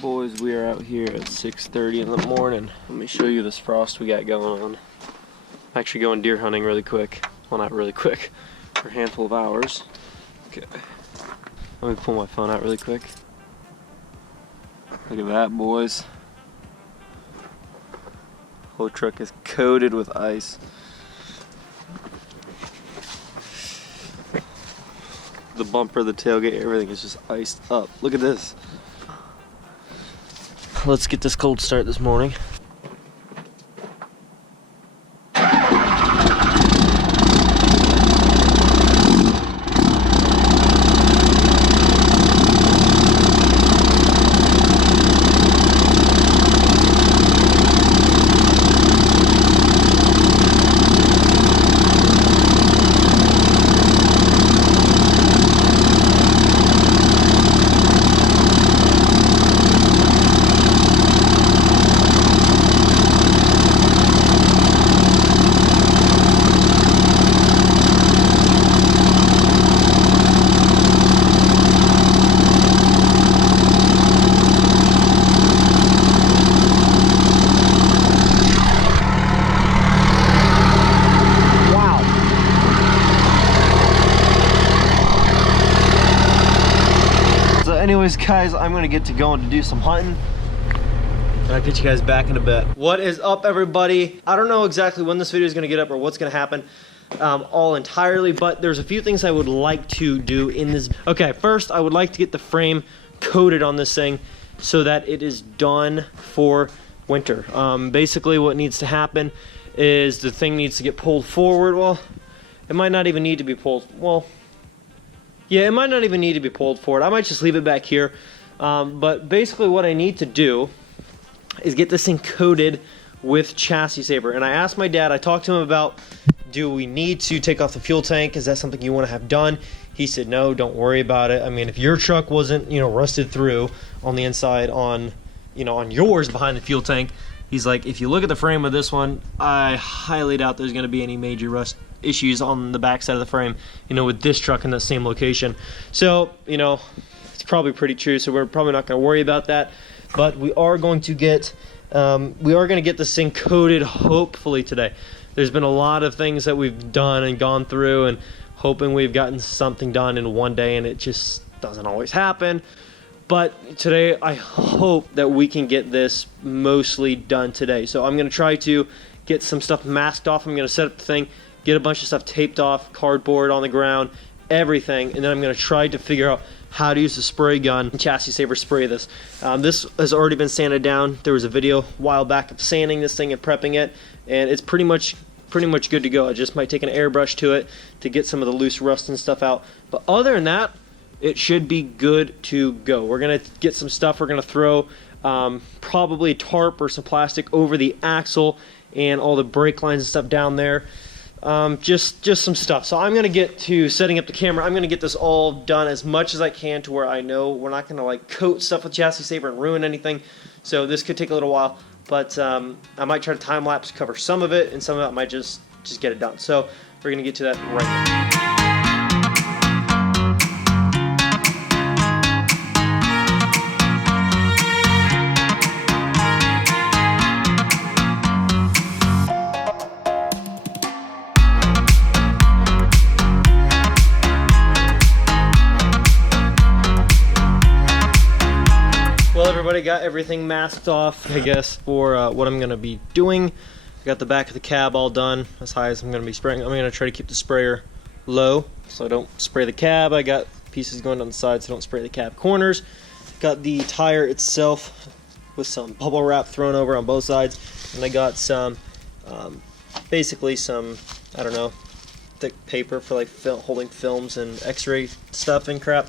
Boys, we are out here at 6:30 in the morning. Let me show you this frost we got going on. I'm actually going deer hunting really quick. Well, not really quick, for a handful of hours. Okay. Let me pull my phone out really quick. Look at that, boys. Whole truck is coated with ice. The bumper, the tailgate, everything is just iced up. Look at this. Let's get this cold start this morning. Anyways, guys, I'm gonna get to going to do some hunting, and I'll get you guys back in a bit. What is up, everybody? I don't know exactly when this video is gonna get up or what's gonna happen all entirely, but there's a few things I would like to do in this. Okay, first I would like to get the frame coated on this thing so that it is done for winter. Basically what needs to happen is the thing needs to get pulled forward. Well, it might not even need to be pulled. Well, yeah, it might not even need to be pulled forward. I might just leave it back here. But basically what I need to do is get this thing coated with chassis saver. And I asked my dad, I talked to him about, do we need to take off the fuel tank? Is that something you want to have done? He said, no, don't worry about it. I mean, if your truck wasn't, rusted through on the inside on yours behind the fuel tank, he's like, if you look at the frame of this one, I highly doubt there's going to be any major rust issues on the back side of the frame, with this truck in that same location. So, it's probably pretty true, so we're probably not going to worry about that. But we are going to get this thing coated hopefully today. There's been a lot of things that we've done and gone through and hoping we've gotten something done in one day, and it just doesn't always happen. But today I hope that we can get this mostly done today. So I'm going to try to get some stuff masked off. I'm going to set up the thing, get a bunch of stuff taped off, cardboard on the ground, everything, and then I'm going to try to figure out how to use the spray gun and chassis saver spray this. This has already been sanded down. There was a video a while back of sanding this thing and prepping it, and it's pretty much good to go. I just might take an airbrush to it to get some of the loose rust and stuff out. But other than that, it should be good to go. We're going to get some stuff. We're going to throw probably a tarp or some plastic over the axle and all the brake lines and stuff down there. Just some stuff. So I'm going to get to setting up the camera. I'm going to get this all done as much as I can to where I know we're not going to coat stuff with chassis saver and ruin anything. So this could take a little while, but I might try to time lapse cover some of it, and some of it I might just get it done. So we're going to get to that right now. Everybody got everything masked off, I guess, for what I'm going to be doing. I got the back of the cab all done, as high as I'm going to be spraying. I'm going to try to keep the sprayer low so I don't spray the cab. I got pieces going down the side so I don't spray the cab corners. Got the tire itself with some bubble wrap thrown over on both sides. And I got some, basically some, I don't know, thick paper for holding films and x-ray stuff and crap.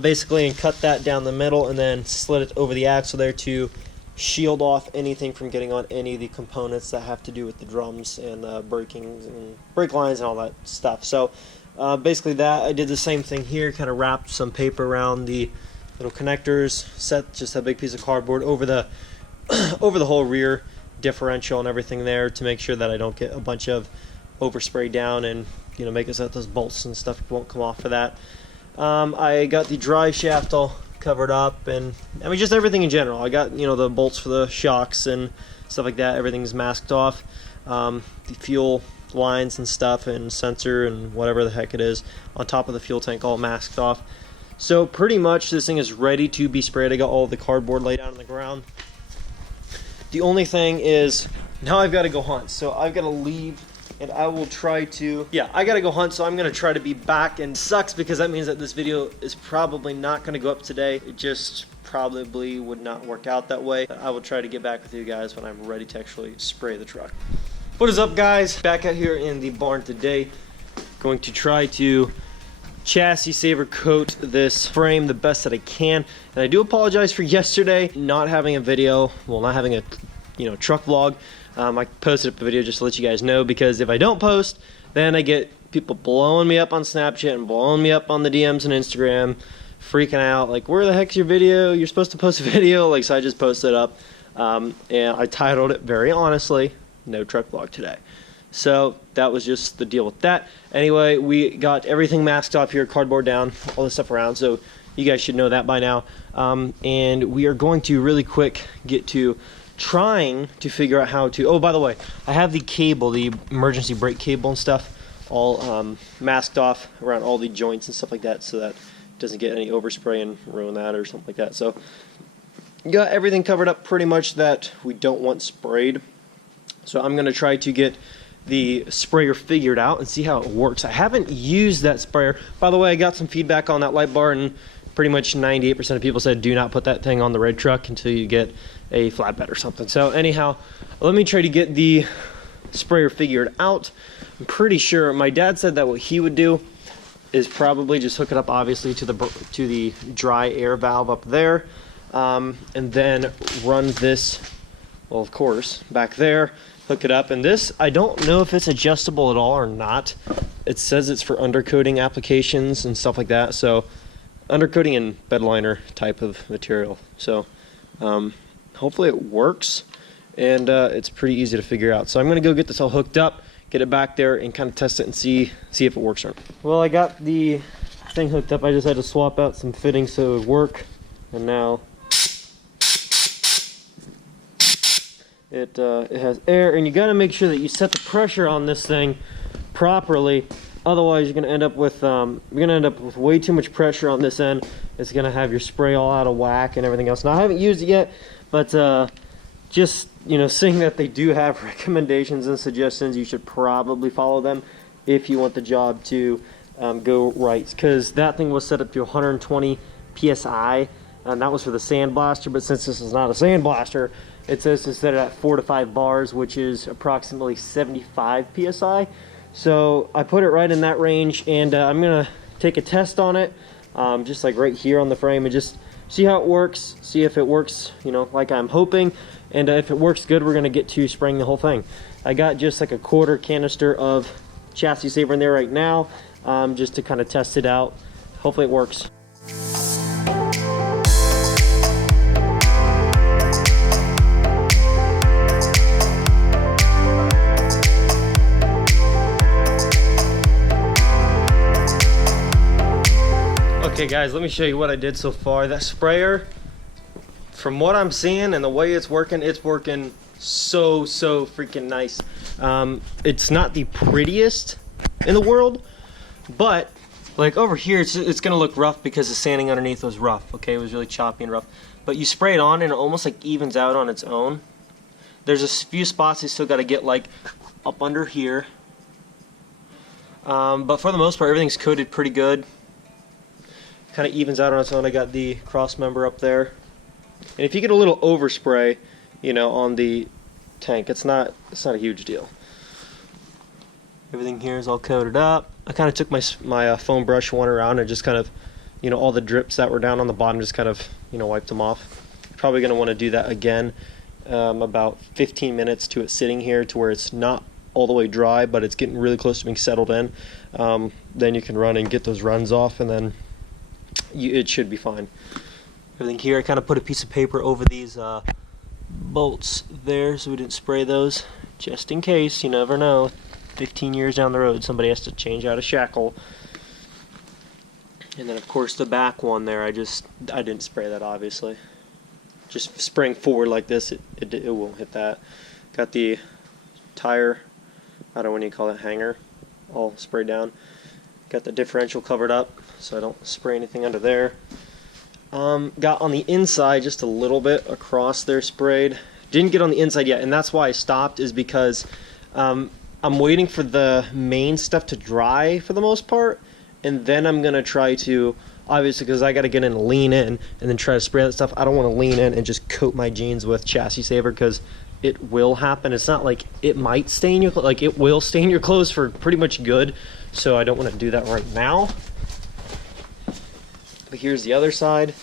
Basically, and cut that down the middle and then slid it over the axle there to shield off anything from getting on any of the components that have to do with the drums and braking and brake lines and all that stuff. So basically that, I did the same thing here, kind of wrapped some paper around the little connectors, set just a big piece of cardboard over the over the whole rear differential and everything there to make sure that I don't get a bunch of overspray down and make it so that those bolts and stuff won't come off for that. I got the drive shaft all covered up, and I mean just everything in general. I got, you know, the bolts for the shocks and stuff like that. Everything's masked off. The fuel lines and stuff and sensor and whatever the heck it is on top of the fuel tank all masked off. So pretty much this thing is ready to be sprayed. I got all the cardboard laid out on the ground. The only thing is now I've got to go hunt, so I've got to leave, and I will try to, I got to go hunt, so I'm going to try to be back. And sucks because that means that this video is probably not going to go up today. It just probably would not work out that way. I will try to get back with you guys when I'm ready to actually spray the truck. What is up, guys? Back out here in the barn today. Going to try to chassis saver coat this frame the best that I can. And I do apologize for yesterday not having a video, well, not having a truck vlog. I posted up a video just to let you guys know, because if I don't post, then I get people blowing me up on Snapchat and blowing me up on the DMs and Instagram, freaking out like, where the heck's your video? You're supposed to post a video. Like, so I just posted up, and I titled it very honestly, no truck vlog today. So that was just the deal with that. Anyway, we got everything masked off here, cardboard down, all this stuff around, so you guys should know that by now. And we are going to really quick get to trying to figure out how to, oh, by the way, I have the cable, the emergency brake cable and stuff, all masked off around all the joints and stuff like that, so that it doesn't get any overspray and ruin that or something like that. So got everything covered up pretty much that we don't want sprayed. So I'm going to try to get the sprayer figured out and see how it works. I haven't used that sprayer. By the way, I got some feedback on that light bar, and pretty much 98% of people said do not put that thing on the red truck until you get a flatbed or something. So anyhow, let me try to get the sprayer figured out. I'm pretty sure my dad said that what he would do is probably just hook it up obviously to the dry air valve up there, and then run this, well, of course, back there, hook it up. And this, I don't know if it's adjustable at all or not. It says it's for undercoating applications and stuff like that, so undercoating and bed liner type of material. So hopefully it works, and it's pretty easy to figure out. So I'm going to go get this all hooked up, get it back there, and kind of test it and see if it works or not. Well, I got the thing hooked up. I just had to swap out some fittings so it would work, and now it has air. And you got to make sure that you set the pressure on this thing properly. Otherwise, you're going to end up with way too much pressure on this end. It's going to have your spray all out of whack and everything else. Now, I haven't used it yet, but just seeing that they do have recommendations and suggestions, you should probably follow them if you want the job to go right. Because that thing was set up to 120 psi, and that was for the sandblaster. But since this is not a sandblaster, it says to set it at 4 to 5 bars, which is approximately 75 psi. So I put it right in that range, and I'm gonna take a test on it, just like right here on the frame, and just see how it works, see if it works, like I'm hoping. And if it works good, we're gonna get to spraying the whole thing. I got just like a quarter canister of chassis saver in there right now, just to kind of test it out. Hopefully it works. Okay guys, let me show you what I did so far. That sprayer, from what I'm seeing and the way it's working so freaking nice. It's not the prettiest in the world, but like over here it's gonna look rough because the sanding underneath was rough. Okay, it was really choppy and rough, but you spray it on and it almost like evens out on its own. There's a few spots you still got to get like up under here, but for the most part everything's coated pretty good. Kind of evens out on its own. I got the cross member up there, and if you get a little overspray, on the tank, it's not a huge deal. Everything here is all coated up. I kind of took my foam brush, went around and just kind of, all the drips that were down on the bottom, just kind of, wiped them off. Probably going to want to do that again, about 15 minutes to it sitting here to where it's not all the way dry, but it's getting really close to being settled in. Then you can run and get those runs off, and then it should be fine. Everything here, I kind of put a piece of paper over these bolts there so we didn't spray those, just in case. You never know, 15 years down the road somebody has to change out a shackle. And then of course the back one there, I didn't spray that obviously. Just spraying forward like this, it won't hit that. Got the tire, I don't know what you call it, hanger, all sprayed down. Got the differential covered up so I don't spray anything under there. Got on the inside just a little bit across there sprayed. Didn't get on the inside yet, and that's why I stopped, is because I'm waiting for the main stuff to dry for the most part, and then I'm gonna try to, obviously because I gotta get in and lean in and then try to spray that stuff. I don't want to lean in and just coat my jeans with chassis saver, because it will happen. It's not like it might stain your clothes, like it will stain your clothes for pretty much good, so I don't want to do that right now. But here's the other side.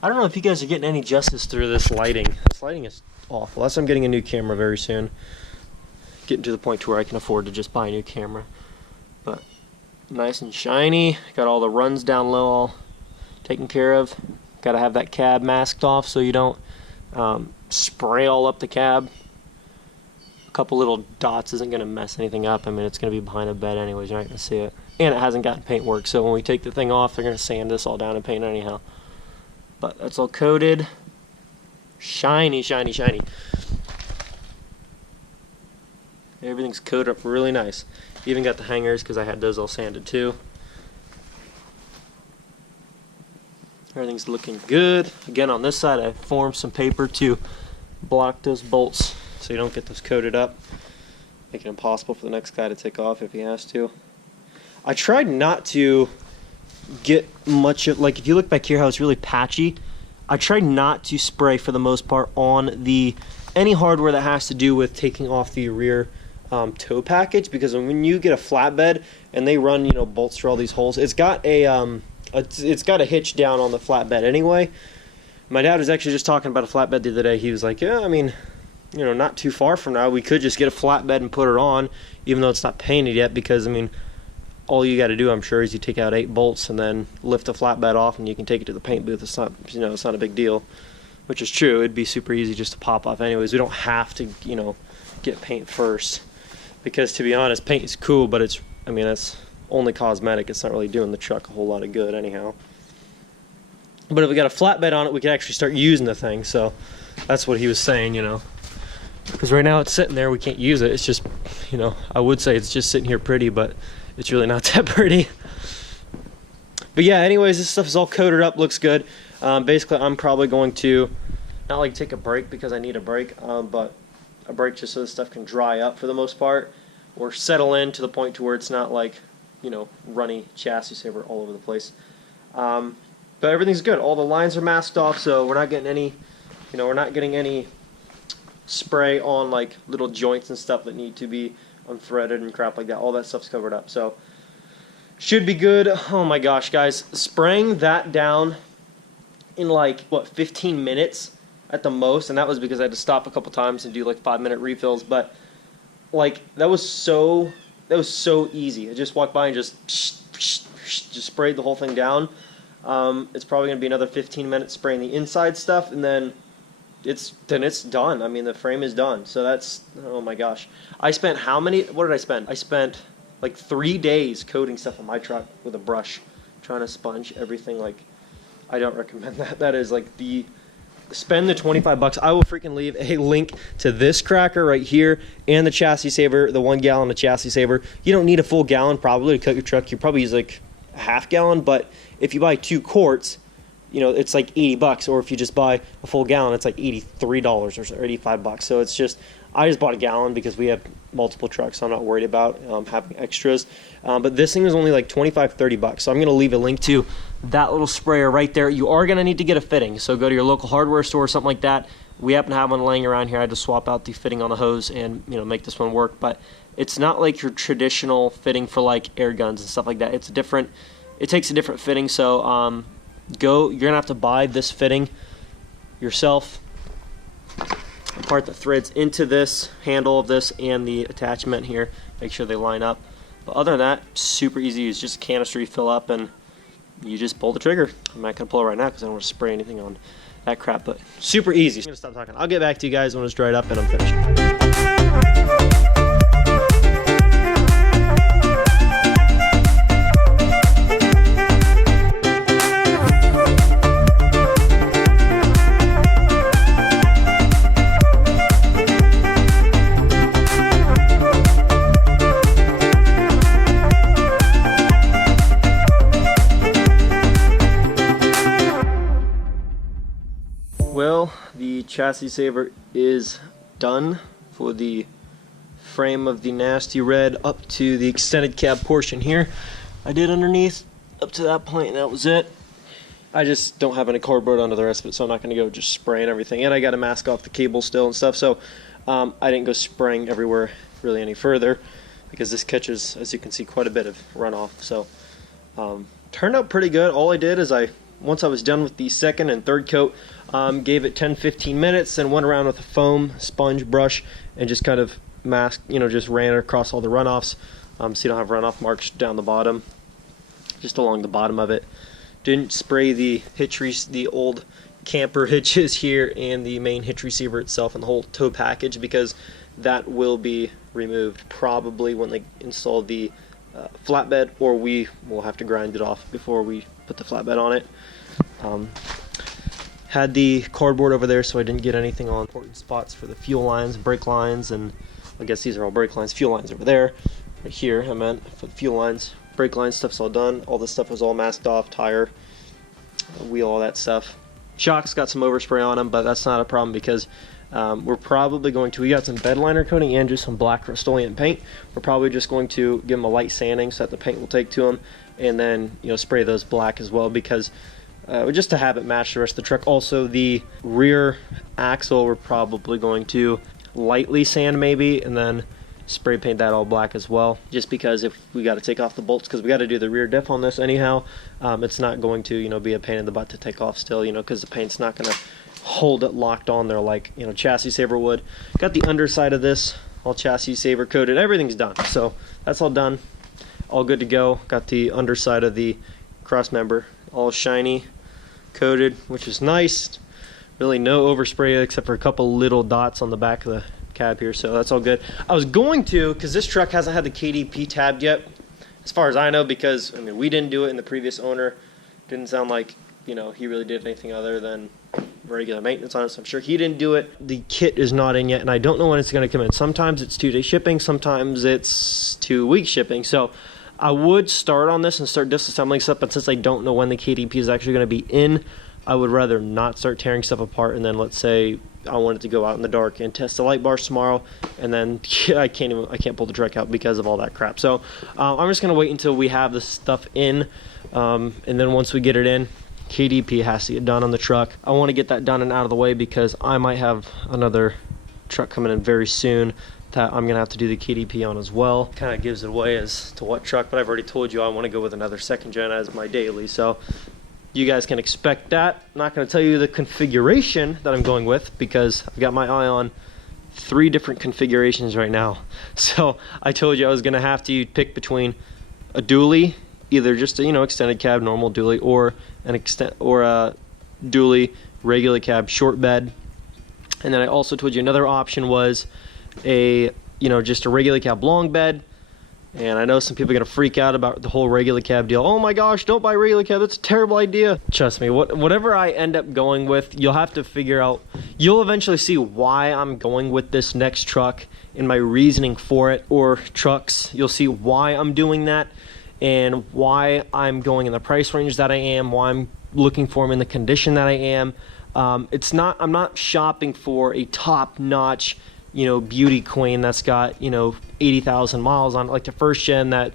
I don't know if you guys are getting any justice through this lighting. This lighting is awful. That's why I'm getting a new camera very soon. Getting to the point to where I can afford to just buy a new camera. But nice and shiny. Got all the runs down low all taken care of. Got to have that cab masked off so you don't spray all up the cab. A couple little dots isn't going to mess anything up. I mean, it's going to be behind a bed anyways. You're not going to see it. And it hasn't gotten paint work, so when we take the thing off, they're going to sand this all down and paint it anyhow. But that's all coated. Shiny, shiny, shiny. Everything's coated up really nice. Even got the hangers because I had those all sanded too. Everything's looking good. Again, on this side, I formed some paper to block those bolts so you don't get those coated up. Make it impossible for the next guy to take off if he has to. I tried not to get much of, like if you look back here how it's really patchy, I tried not to spray for the most part on any hardware that has to do with taking off the rear tow package, because when you get a flatbed and they run, you know, bolts through all these holes, it's got a hitch down on the flatbed anyway. My dad was actually just talking about a flatbed the other day. He was like, yeah, I mean, you know, not too far from now we could just get a flatbed and put it on, even though it's not painted yet, because I mean, all you got to do, I'm sure, is you take out 8 bolts and then lift the flatbed off, and you can take it to the paint booth. It's not, you know, it's not a big deal, which is true. It'd be super easy just to pop off anyways. We don't have to, you know, get paint first, because to be honest, paint is cool, but it's, I mean, it's only cosmetic. It's not really doing the truck a whole lot of good anyhow. But if we got a flatbed on it, we could actually start using the thing. So that's what he was saying, you know, because right now it's sitting there, we can't use it. It's just, you know, I would say it's just sitting here pretty, but it's really not that pretty. But yeah, anyways, this stuff is all coated up, looks good. Basically, I'm probably going to, not like take a break because I need a break, but a break just so this stuff can dry up for the most part, or settle in to the point to where it's not like, you know, runny chassis saver all over the place. But everything's good. All the lines are masked off, so we're not getting any, you know, we're not getting any spray on like little joints and stuff that need to be unthreaded and crap like that. All that stuff's covered up, so should be good. Oh my gosh, guys, spraying that down in like what, 15 minutes at the most, and that was because I had to stop a couple times and do like 5-minute refills, but like that was so easy. I just walked by and just sprayed the whole thing down. It's probably gonna be another 15 minutes spraying the inside stuff, and then it's done. I mean, the frame is done. So that's, oh my gosh. I spent what did I spend? I spent like 3 days coating stuff on my truck with a brush, trying to sponge everything. Like, I don't recommend that. That is like spend the 25 bucks. I will freaking leave a link to this cracker right here and the chassis saver, the 1 gallon of chassis saver. You don't need a full gallon probably to coat your truck. You probably use like a half gallon, but if you buy 2 quarts, you know, it's like 80 bucks, or if you just buy a full gallon, it's like $83 or so, or 85 bucks. So it's just, I just bought a gallon because we have multiple trucks, so I'm not worried about having extras. But this thing is only like 25, 30 bucks. So I'm going to leave a link to that little sprayer right there. You are going to need to get a fitting. So go to your local hardware store or something like that. We happen to have one laying around here. I had to swap out the fitting on the hose and, you know, make this one work. But it's not like your traditional fitting for like air guns and stuff like that. It's different. It takes a different fitting. So you're going to have to buy this fitting yourself. The part that threads into this handle of this and the attachment here, make sure they line up. But other than that, super easy to use. Just a canister you fill up and you just pull the trigger. I'm not going to pull it right now because I don't want to spray anything on that crap, but super easy. I'm going to stop talking. I'll get back to you guys when it's dried up and I'm finished. Well, the chassis saver is done for the frame of the nasty red up to the extended cab portion here. I did underneath up to that point and that was it. I just don't have any cardboard under the rest of it, so I'm not going to go just spraying everything. And I got to mask off the cable still and stuff, so I didn't go spraying everywhere really any further because this catches, as you can see, quite a bit of runoff. So turned out pretty good. All I did is once I was done with the second and third coat, gave it 10-15 minutes and went around with a foam sponge brush and just kind of masked, just ran it across all the runoffs, so you don't have runoff marks down the bottom, just along the bottom of it. Didn't spray the old camper hitches here and the main hitch receiver itself and the whole tow package because that will be removed probably when they install the flatbed, or we will have to grind it off before we put the flatbed on it. Had the cardboard over there so I didn't get anything on important spots for the fuel lines, brake lines, and I guess these are all brake lines. Fuel lines over there, right here I meant for the fuel lines. Brake line stuff's all done. All this stuff was all masked off, tire, wheel, all that stuff. Shocks got some overspray on them, but that's not a problem because we're probably going to, we got some bed liner coating and just some black Rust-Oleum paint. We're probably just going to give them a light sanding so that the paint will take to them, and then spray those black as well because just to have it match the rest of the truck. Also the rear axle we're probably going to lightly sand maybe and then spray paint that all black as well, just because if we got to take off the bolts, because we got to do the rear diff on this anyhow, it's not going to be a pain in the butt to take off still, because the paint's not going to hold it locked on there like chassis saver would. Got the underside of this all chassis saver coated. Everything's done, so that's all done, all good to go. Got the underside of the cross member all shiny coated, which is nice. Really no overspray except for a couple little dots on the back of the cab here, so that's all good. I was going to, because this truck hasn't had the KDP tabbed yet as far as I know, because we didn't do it, and the previous owner didn't sound like he really did anything other than regular maintenance on it, so I'm sure he didn't do it. The kit is not in yet, and I don't know when it's going to come in. Sometimes it's 2-day shipping, sometimes it's 2-week shipping, so I would start on this and start disassembling stuff, but since I don't know when the KDP is actually going to be in, I would rather not start tearing stuff apart. And then let's say I wanted to go out in the dark and test the light bars tomorrow, and then I can't pull the truck out because of all that crap. So I'm just gonna wait until we have this stuff in, and then once we get it in, KDP has to get done on the truck. I want to get that done and out of the way because I might have another truck coming in very soon that I'm gonna have to do the KDP on as well. Kind of gives it away as to what truck, but I've already told you I want to go with another second gen as my daily, so you guys can expect that. I'm not going to tell you the configuration that I'm going with because I've got my eye on 3 different configurations right now. So I told you I was going to have to pick between a dually, either just a extended cab normal dually, or a dually regular cab short bed. And then I also told you another option was a just a regular cab long bed. And I know some people are going to freak out about the whole regular cab deal. Oh my gosh, don't buy regular cab. That's a terrible idea. Trust me, whatever I end up going with, you'll have to figure out. You'll eventually see why I'm going with this next truck and my reasoning for it, or trucks. You'll see why I'm doing that and why I'm going in the price range that I am, why I'm looking for them in the condition that I am. I'm not shopping for a top-notch beauty queen that's got 80,000 miles on it, like the first gen that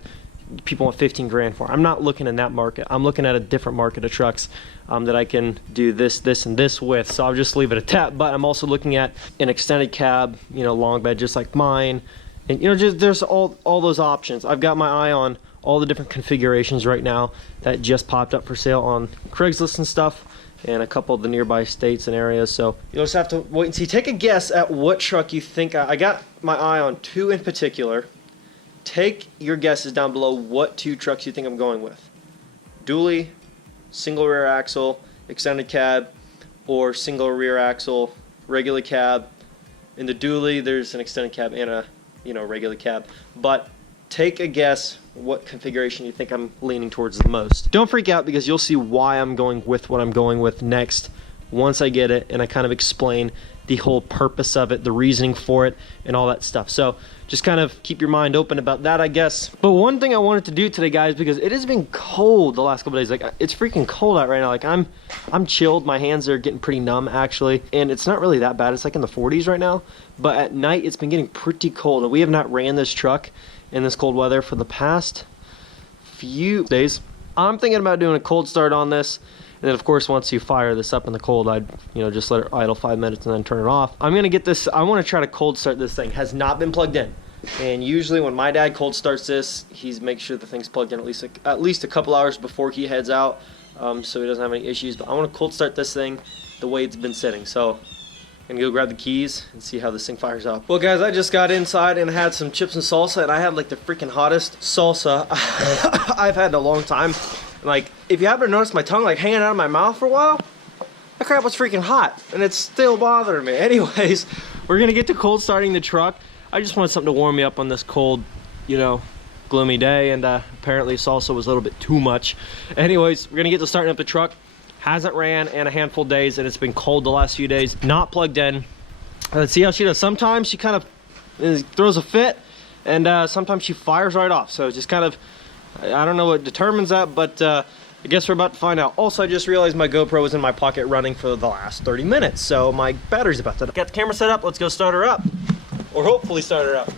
people want 15 grand for. I'm not looking in that market. I'm looking at a different market of trucks that I can do this, and this with. So I'll just leave it at that. But I'm also looking at an extended cab, long bed, just like mine, and just there's all those options. I've got my eye on all the different configurations right now that just popped up for sale on Craigslist and stuff, and a couple of the nearby states and areas. So you'll just have to wait and see. Take a guess at what truck you think. I got my eye on 2 in particular. Take your guesses down below what 2 trucks you think I'm going with. Dually, single rear axle, extended cab, or single rear axle, regular cab. In the dually, there's an extended cab and a regular cab. But take a guess what configuration you think I'm leaning towards the most. Don't freak out because you'll see why I'm going with what I'm going with next once I get it and I kind of explain the whole purpose of it, the reasoning for it, and all that stuff. So just kind of keep your mind open about that, I guess. But one thing I wanted to do today, guys, because it has been cold the last couple days. Like, it's freaking cold out right now. Like, I'm chilled. My hands are getting pretty numb, actually, and it's not really that bad. It's like in the 40s right now, but at night it's been getting pretty cold, and we have not ran this truck in this cold weather for the past few days. I'm thinking about doing a cold start on this. And then, of course, once you fire this up in the cold, I'd, just let it idle 5 minutes and then turn it off. I'm going to get this. I want to try to cold start this thing. Has not been plugged in. And usually when my dad cold starts this, he makes sure the thing's plugged in at least a couple hours before he heads out, so he doesn't have any issues. But I want to cold start this thing the way it's been sitting. So I'm going to go grab the keys and see how this thing fires up. Well, guys, I just got inside and had some chips and salsa, and I had like the freaking hottest salsa I've had in a long time. Like, if you happen to notice my tongue like hanging out of my mouth for a while, that crap was freaking hot, and it's still bothering me. Anyways, we're gonna get to cold starting the truck. I just wanted something to warm me up on this cold, gloomy day, and apparently salsa was a little bit too much. Anyways, we're gonna get to starting up the truck. Hasn't ran in a handful of days, and it's been cold the last few days. Not plugged in. Let's see how she does. Sometimes she kind of throws a fit, and sometimes she fires right off. So just kind of, I don't know what determines that, but I guess we're about to find out. Also, I just realized my GoPro was in my pocket running for the last 30 minutes, so my battery's about to die. Got the camera set up. Let's go start her up, or hopefully start her up.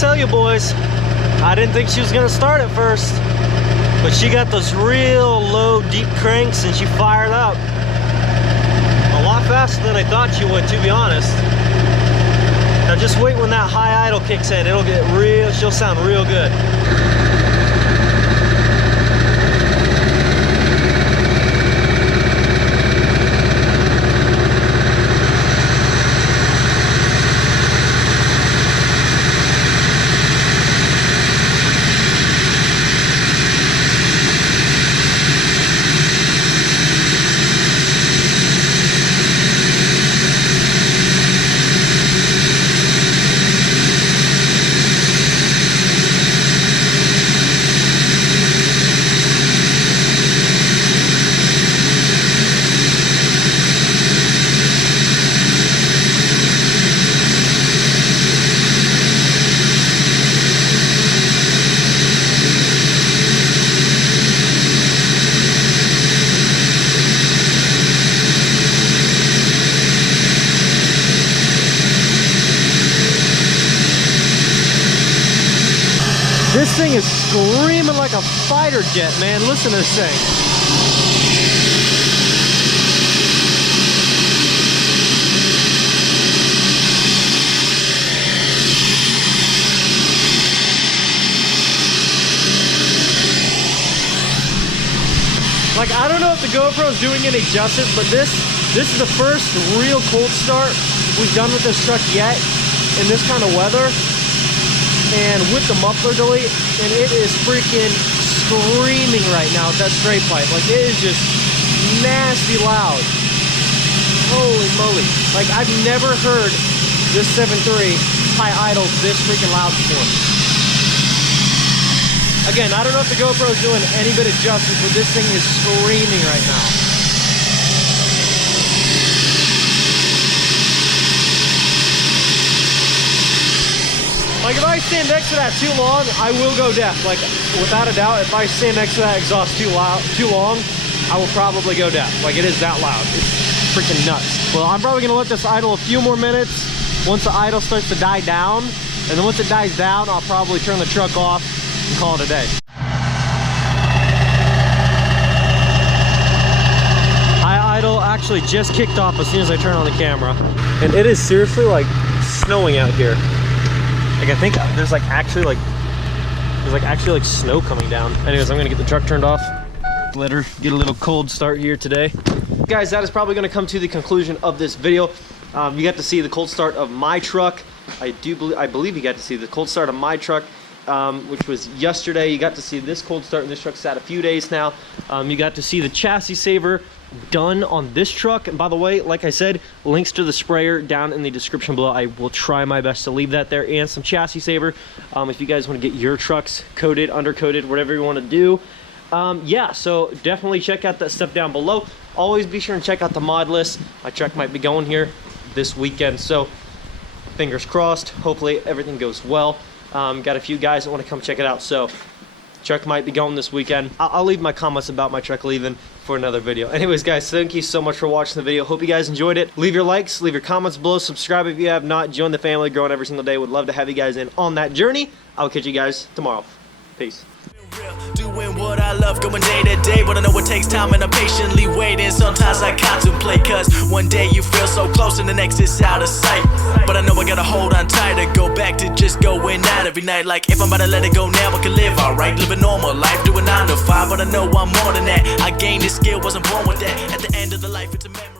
Tell you boys, I didn't think she was gonna start at first, but she got those real low deep cranks and she fired up a lot faster than I thought she would, to be honest. Now just wait when that high idle kicks in. It'll get real, she'll sound real good. This thing is screaming like a fighter jet, man. Listen to this thing. Like, I don't know if the GoPro is doing any justice, but this is the first real cold start we've done with this truck yet in this kind of weather. And with the muffler delete, and it is freaking screaming right now with that straight pipe. Like, it is just nasty loud. Holy moly. Like, I've never heard this 7.3 high idle this freaking loud before. Again, I don't know if the GoPro is doing any bit of justice, but this thing is screaming right now. Like, if I stand next to that too long, I will go deaf. Like, without a doubt, if I stand next to that exhaust too long, I will probably go deaf. Like, it is that loud. It's freaking nuts. Well, I'm probably gonna let this idle a few more minutes once the idle starts to die down. And then once it dies down, I'll probably turn the truck off and call it a day. High idle actually just kicked off as soon as I turn on the camera. And it is seriously like snowing out here. Like, I think there's actually snow coming down. Anyways, I'm gonna get the truck turned off. Let her get a little cold start here today. guys, that is probably going to come to the conclusion of this video. You got to see the cold start of my truck. I believe you got to see the cold start of my truck, which was yesterday. You got to see this cold start, and this truck's had a few days now. You got to see the chassis saver done on this truck. And by the way, like I said, links to the sprayer down in the description below. I will try my best to leave that there, and some chassis saver if you guys want to get your trucks coated, undercoated, whatever you want to do. Yeah, so definitely check out that stuff down below. Always be sure and check out the mod list. My truck might be going here this weekend, so fingers crossed. Hopefully everything goes well. Got a few guys that want to come check it out, so truck might be going this weekend. I'll leave my comments about my truck leaving for another video. Anyways, guys, thank you so much for watching the video. Hope you guys enjoyed it. Leave your likes, leave your comments below, subscribe if you have not, join the family, growing every single day. Would love to have you guys in on that journey. I'll catch you guys tomorrow. Peace. Doing what I love, going day to day, but I know it takes time and I'm patiently waiting. Sometimes I contemplate, cause one day you feel so close and the next is out of sight. But I know I gotta hold on tight to go back to just going out every night. Like if I'm about to let it go now, I can live alright, live a normal life, doing 9 to 5. But I know I'm more than that. I gained this skill, wasn't born with that. At the end of the life, it's a memory.